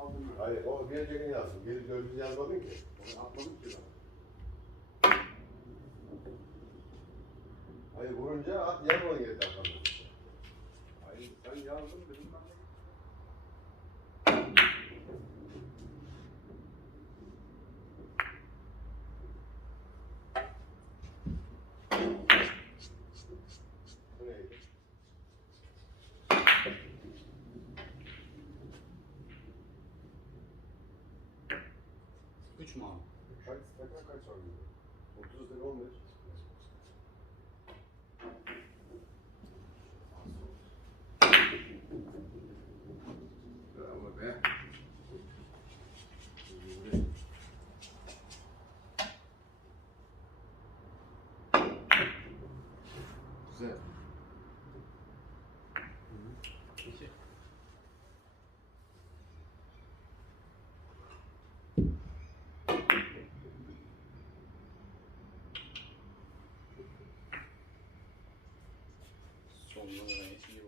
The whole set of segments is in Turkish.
kaldım ben. Hayır o bir öncekini yazsın. Gelip dördüncü yazmadın ki. Onu atmadım ki ben. Hayır vurunca at yazmadın geri 3 mu abi? Kaç, kaç, kaç abi? 30 lira 15. Bravo be. Güzel. 我们的联系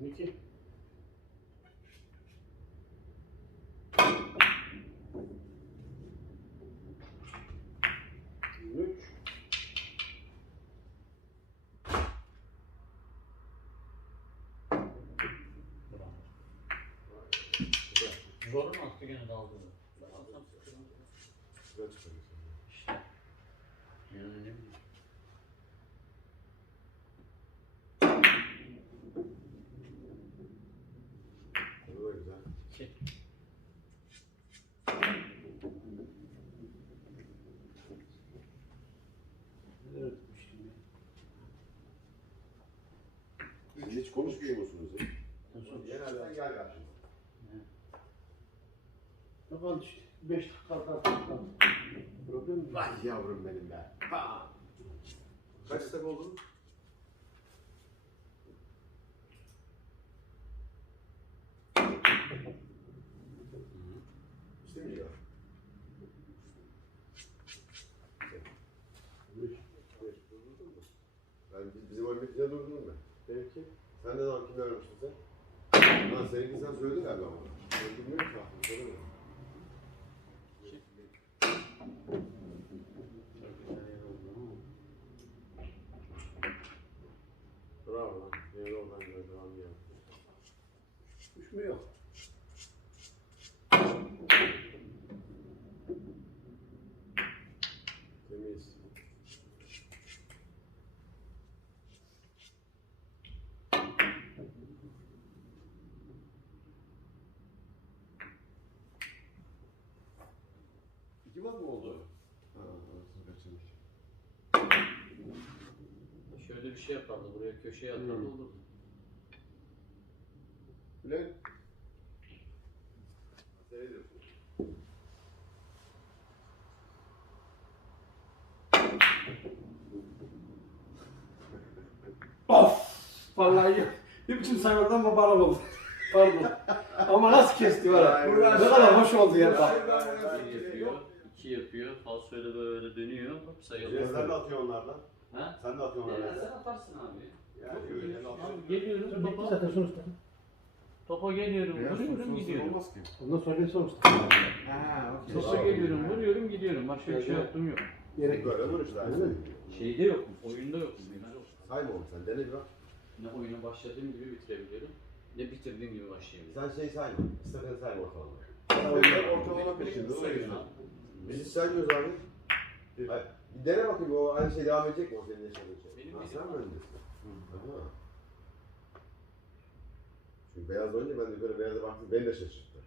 İki. Üç. Bravo. Zorun attı gene daldı. Yani ne bileyim. 2. Hiç konuşmuyor musunuz? ya? Genelde gel karşıma. Kapan işte. 5 dakika kaldı. Problem mi? Vay yavrum benim be. Bam. Kaç sene oldu? Ha seninki sen söyledin galiba ama. Ben bilmiyorum ki aklımda söylemedim. Bravo lan. Yeni oradan gördüm ya. Üç mü yok? Temiz. İki bak mı oldu? Ha, orasını kaçırmış. Şöyle bir şey yapardı. Buraya köşeye atardı Hmm. olurdu. Bülent. Of! Vallahi bir biçim saymadan mübarek oldu. Pardon. Ama nasıl kesti var ya? Ne kadar hoş oldu ya. bak. Bir yapıyor, iki yapıyor. Falsoyla böyle dönüyor. Sayılıyor. de atıyorsun onlardan. Ha? Sen de atıyorsun Ya onlardan. sen atarsın abi. Yani öyle atıyorsun. Abi geliyorum Bitti topa. zaten sonuçta. Topa geliyorum, vuruyorum, gidiyorum. Olmaz ki. Ondan sonra bir sonuçta. Ha, Topa geliyorum, vuruyorum, gidiyorum. Başka bir şey yaptığım yok. Gerek yok. Böyle vur işte. Öyle mi? Şeyde yokum, oyunda yokum. Ben Sayma oğlum sen dene bir bak. ne oyuna başladığım gibi bitirebiliyorum, ne bitirdiğim gibi başlayabiliyorum. Sen şey sayma. İstediğini sayma ortalama. Tamam. ortalama peşinde. o yüzden. Biz hiç saymıyoruz abi. Hayır. Bir dene bakayım o aynı şey devam edecek mi o senin yaşadığın şey? Benim ha, sen mi öndesin? Aha. Çünkü beyaz oyunca ben de böyle beyaza baktım beni de şaşırttı.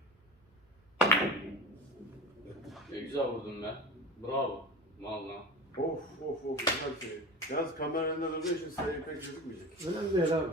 Ne güzel vurdun be. Bravo. Valla. Of of of güzel şey. Yalnız kamera önünde durduğu için sayıyı pek gözükmeyecek. Önemli değil abi.